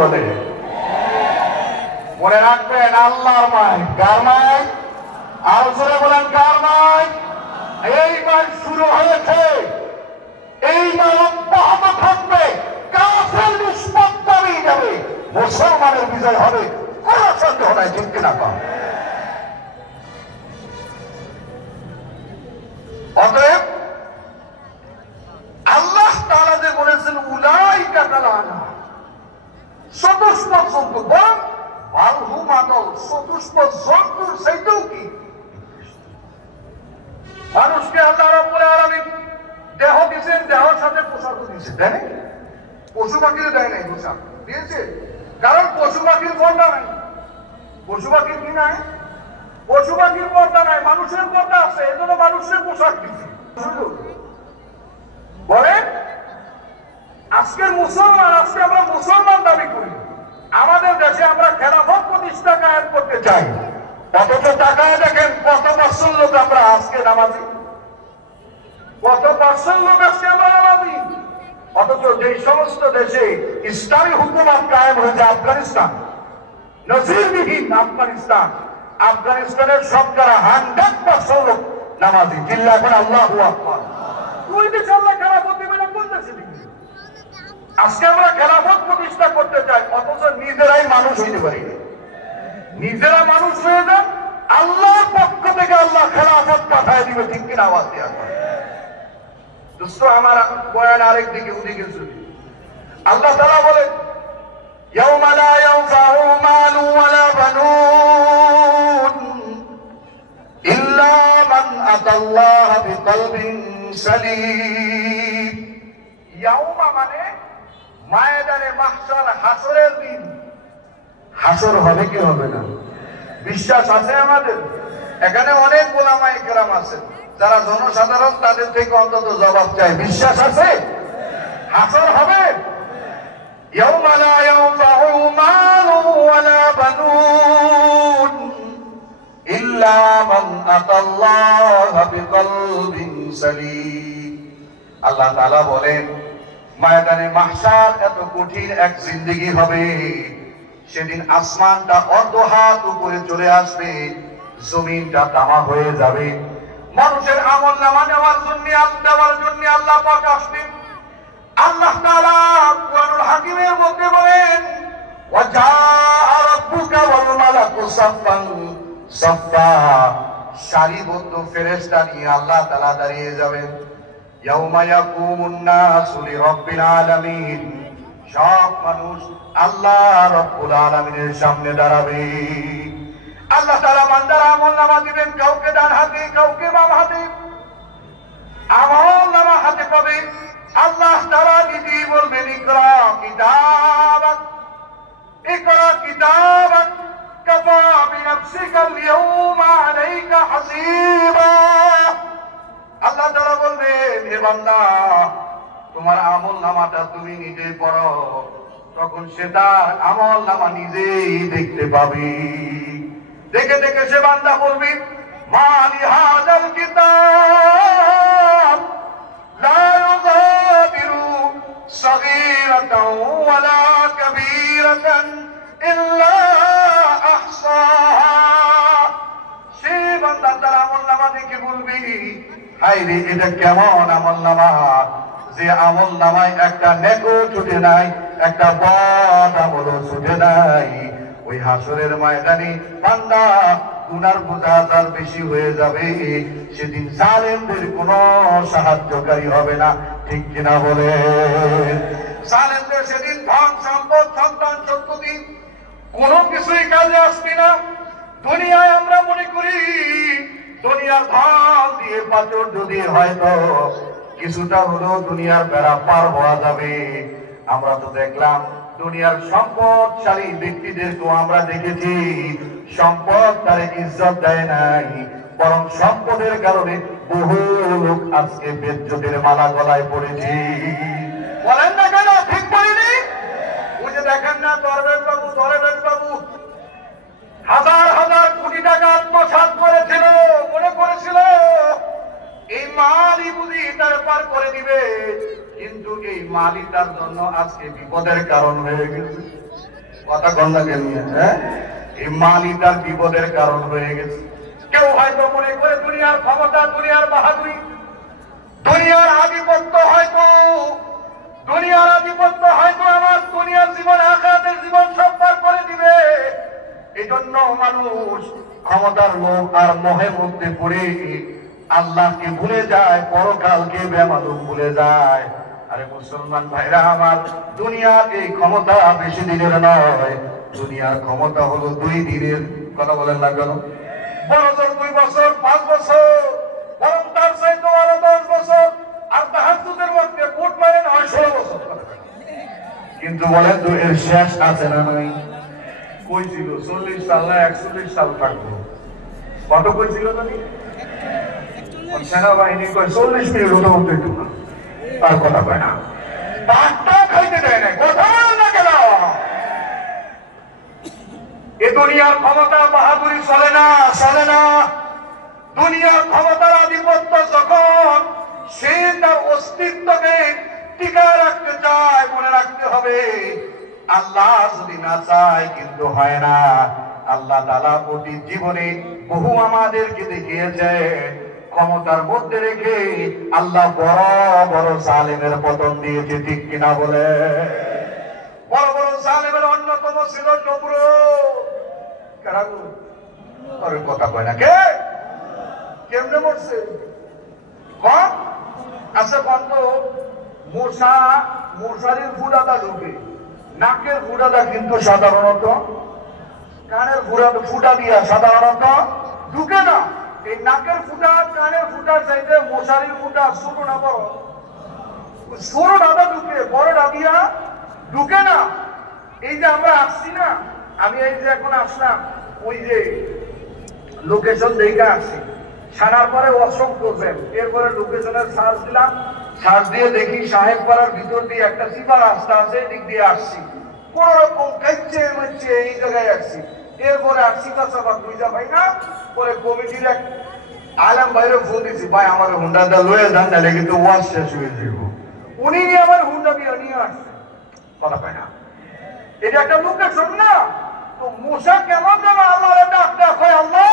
চলে। মনে রাখবেন আল্লাহর মাইক, কার মাইক? আর জোরে বলেন কার মাইক? এই মাইক শুরু হয়েছে, এই মাইক অব্যাহত থাকবে, কাফের নিষ্পত্তি হয়ে যাবে, মুসলমানের বিজয় হবে, কোন সন্দেহ নাই। ঠিক কিনা কম? অতএব আল্লাহ তাআলা যে বলেছেন উলাইকা কাল আনআম, চতুষ্পদ জন্তু, বরং বালহুম আদল, চতুষ্পদ জন্তুর চাইতেও কি মানুষকে আল্লাহ রাব্বুল আলামিন দেহ দিয়েছেন, দেহের সাথে পোশাকও দিয়েছে। দেয় নাই? পশু পাখির দেয় নাই পোশাক, দিয়েছে। কারণ পশু পাখির পর্দা নাই। পশু পাখির কি নাই? পশু পাখির পর্দা নাই, মানুষের পর্দা আছে, এজন্য মানুষের পোশাক দিচ্ছে। বলে আজকের মুসলমান, আজকে আমরা মুসলমান দাবি করি, আমাদের দেশে আমরা খেলাফত প্রতিষ্ঠা কায়েম করতে চাই, অথচ টাকায় দেখেন কত পার্সেন্ট লোক আমরা আজকে নামাজি, কত পার্সেন্ট লোক আজকে আমরা নামাজি। অথচ যে সমস্ত দেশে ইসলামী হুকুমত কায়েম হয়েছে, আফগানিস্তান, নজিরবিহীন আফগানিস্তান, আফগানিস্তানের শতকরা 100% লোক নামাজি। চিল্লা করে আল্লাহু আকবার। দুই দেশে আল্লাহ খেলাফত দিবে না, কোন দেশে দিবে? আজকে আমরা খেলাফত প্রতিষ্ঠা করতে চাই, অথচ নিজেরাই মানুষ হইতে পারি না। নিজেরা মানুষ হয়ে যান, আল্লাহর পক্ষ থেকে আল্লাহ খেলাফত পাঠায় দিবে। ঠিক কিনা? আওয়াজ দেওয়া দোস্ত, আমার বয়ান আরেক দিকে, ওদিকে শুনি। আল্লাহ তাআলা বলেন ইয়াউমা লা ইয়ানফাউ মালু ওয়ালা বানুন ইল্লা মান আতাল্লাহ বিকলবিন সালিম। ইয়াউমা মানে ময়দানে মাহশর, হাসরের দিন। হাসর হবে কি হবে না বিশ্বাস আছে আমাদের? এখানে অনেক ওলামায়ে কেরাম আছেন যারা জনসাধারণ, তাদের থেকে অন্তত জবাব চাই। বিশ্বাস আছে হাসর হবে? ইয়াউমা লা ইয়ানফাউ মালু ওয়ালা বানুন ইল্লা মান আতাল্লাহ বিকলবিন সালিম। আল্লাহ তাআলা বলেন ময়দানে মাহশর এত কঠিন এক জিন্দেগি হবে, সেদিন আসমানটা অর্ধ হাত উপরে চলে আসবে, জমিনটা তামা হয়ে যাবে। মানুষের আমল নামা নেওয়ার জন্য আল্লাহ পাক আসবেন। আল্লাহ তাআলা কুরআনুল হাকিমের মধ্যে বলেন ওয়াজাআ রাব্বুকা ওয়াল মালাকু সাফফান সাফফা, সারিবদ্ধ ফেরেশতা নিয়ে আল্লাহ তাআলা দাঁড়িয়ে যাবেন। ইয়াউমা ইয়াকুমুন নাসু লিরাব্বিল আলামিন, সব মানুষ আল্লাহ রাব্বুল আলামিনের সামনে দাঁড়াবে। আল্লাহ তাআলা বান্দার আমলনামা দিবেন, কাউকে ডান হাতে, কাউকে বাম হাতে। আমলনামা হাতে পাবে, আল্লাহ তাআলা নিজেই বলবেন ইকরা কিতাবাক, ইকরা কিতাবাক কাফা বিনাফসিকা আল-ইয়াওমা আলাইকা হাসিবা। আল্লাহ তাআলা বলবেন হে বান্দা, তোমার আমলনামাটা তুমি নিজে পড়ো, তখন সে তার আমলনামা নিজেই দেখতে পাবে। দেখে দেখে সে বান্দা বলবে মালি হাযাল কিতাব লা ইউগাদিরু সাগীরাতাও ওয়ালা কাবীরাতান ইল্লা আহসাহা। সে বান্দা তার আমলনামা দেখে বলবে হায় রে, এটা কেমন আমলনামা, যে আমলনামায় একটা নেকও ছুটে নাই, একটা বদ আমলও ছুটে নাই। ওই হাসরের ময়দানে বান্দা গুনার বোঝা তার বেশি হয়ে যাবে, সেদিন জালেমদের কোনো সাহায্যকারী হবে না। ঠিক কিনা বলে? জালেমদের সেদিন ধন সম্পদ, সন্তান সন্ততি কোনো কিছুই কাজে আসবে না। দুনিয়ায় আমরা মনে করি দুনিয়ার ধন দিয়ে প্রাচুর্য দিয়ে হয়তো কিছুটা হলেও দুনিয়ার বেড়া পার হওয়া যাবে। আমরা তো দেখলাম দুনিয়ার সম্পদশালী ব্যক্তিদেরকেও আমরা দেখেছি সম্পদ তারে ইজ্জত দেয় নাই, বরং সম্পদের কারণে বহু লোক আজকে বেজ্জতের মালা গলায় পড়েছে। বলেন না কেন? ঠিক বলিনি? ওই যে দেখেন না দরবেশ বাবু হাজার হাজার কোটি টাকা আত্মসাৎ করেছিল, মনে করেছিল এই মালই বুঝি তার পার করে দিবে, কিন্তু এই মালই তার জন্য আজকে বিপদের কারণ হয়ে গেছে। কথা গন্ডা নিয়ে, হ্যাঁ, এই মালই তার বিপদের কারণ হয়ে গেছে। কেউ হয়তো মনে করে দুনিয়ার ক্ষমতা, দুনিয়ার বাহাদুরি, দুনিয়ার আধিপত্য হয়তো আমার দুনিয়ার জীবন আখিরাতের জীবন সব পার করে দিবে। এই জন্য মানুষ ক্ষমতার লোভ আর মোহের মধ্যে পড়ে আল্লাহকে ভুলে যায়, পরকালকে বেমালুম ভুলে যায়। আরে মুসলমান ভাইরা আমার, দুনিয়ার এই ক্ষমতা বেশি দিনের নয়, দুনিয়ার ক্ষমতা হলো 2 দিনের। কথা বলেন না কেন? বড় জোর 2 বছর, 5 বছর, বরং তার চাইতে আরো 10 বছর, আর তাহাজ্জুদের মধ্যে ফুট মারেন হয় 16 বছর। কিন্তু বলেন তো এর শেষ আছে না নাই? কই ছিল 40 সাল না 41 সাল থাকবো? কত কইছিল জানি? সেনাবাহিনী কয় 40 মিনিট হতে হতে একটু না, তার কথা কয় না, ভাতটাও খাইতে দেয় না। কথা বলেন না কেন? এ দুনিয়ার ক্ষমতা বাহাদুরি চলে না, চলে না। দুনিয়ার ক্ষমতার আধিপত্য যখন সে তার অস্তিত্বকে টিকায় রাখতে চায়, মনে রাখতে হবে আল্লাহ যদি না চায় কিন্তু হয় না। আল্লাহ তাআলা প্রতি জীবনে বহু আমাদেরকে দেখিয়েছে, ক্ষমতার মধ্যে রেখে আল্লাহ বড় বড় জালেমের পতন দিয়েছে। ঠিক কিনা বলে? বড় বড় জালেমের অন্যতম ছিল নমরুদ। আরে কথা কয় না কে? কেমনে মরছে? কম আছে বন্ধ। মশারির ফুটাটা ঢুকে, নাকের ফুটাটা কিন্তু সাধারণত, কানের ফুটা দিয়া সাধারণত ঢুকে না। এই নাকের ফুটা, কানের ফুটা চাইতে মশারির ফুটা ছোট না বড়? ছোট ডাটা ঢুকে, বড় ডাবিয়া ঢুকে না। এই যে আমরা আসছি না, আমি এই যে এখন আসলাম, ওই যে লোকেশন দেখে আসছি, ছাড়ার পরে অসংখ্য জ্যাম, এরপরে লোকেশনের সার্চ দিলাম, সার্চ দিয়ে দেখি সাহেব পাড়ার ভিতর দিয়ে একটা চিপা রাস্তা আছে, দিক দিয়ে আসছি, কোন রকম কাইচে মাইচে এই জায়গায় আসছি। এরপরে আসছি কাছাকাছ বুঝা ভাই না, পরে কমিটির এক আলম ভাইরে ফোন দিছি, ভাই আমার হুন্ডাটা লয়ে যান, নাহলে কিন্তু ওয়াজ শেষ হয়ে যাব। উনি আমার হুন্ডা নিয়ে আসছে। কথা পায় না, এটা একটা লোকেশন না? তো মুসা কেমন যেন আল্লাহর ডাকটা কয়, আল্লাহ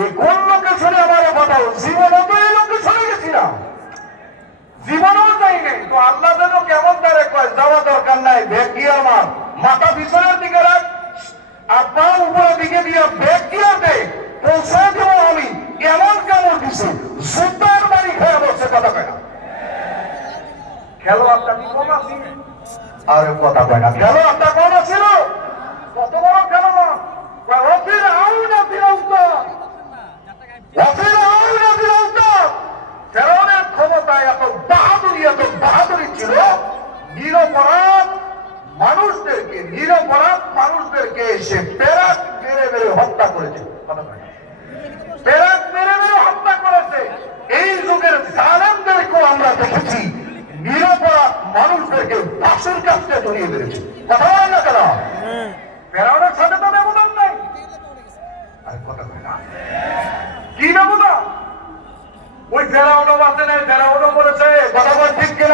এই কোন লোকেশনে আমার বাতাও? জীবনে তো এই লোকেশনে গেছি না, জীবনেও যাই নাই। তো আল্লাহ যেন কেমন তারে কয়, যাওয়া দরকার নাই, ব্যাগ গিয়ার মার, মাথা পিছনের দিকে রাখ, আর পা উপরের দিকে দিয়ে ব্যাগ গিয়ার দে, পৌঁছায় দেব আমি। এমন কেমন দিছে, জুতার বাড়ি খেয়ে বসছে। কথা কয় না? খেলোয়াড়টা কি কম আছে? আরে কথা কয় না, খেলোয়াড়টা কম আছিল? কত বড় খেলোয়াড়! ফেরাউনের ক্ষমতায় এত বাহাদুরি ছিল, নিরপরাধ মানুষদেরকে সে পেরাক মেরে মেরে হত্যা করেছে। পেরাক মেরে মেরে হত্যা করেছে। এই যুগের জালেমদেরকেও আমরা দেখেছি নিরপরাধ মানুষদেরকে ফাঁসির কাছে ধরিয়ে মেরেছে। কথা বলেন না কেন? ফেরাউনের সাথে তো ব্যবধান নাই। আর কথা বলে না, কি ব্যবধান? ওই ফেরাউনও বাঁচে নাই, ফেরাউনও বলেছে। কথা বল ঠিক কিনা?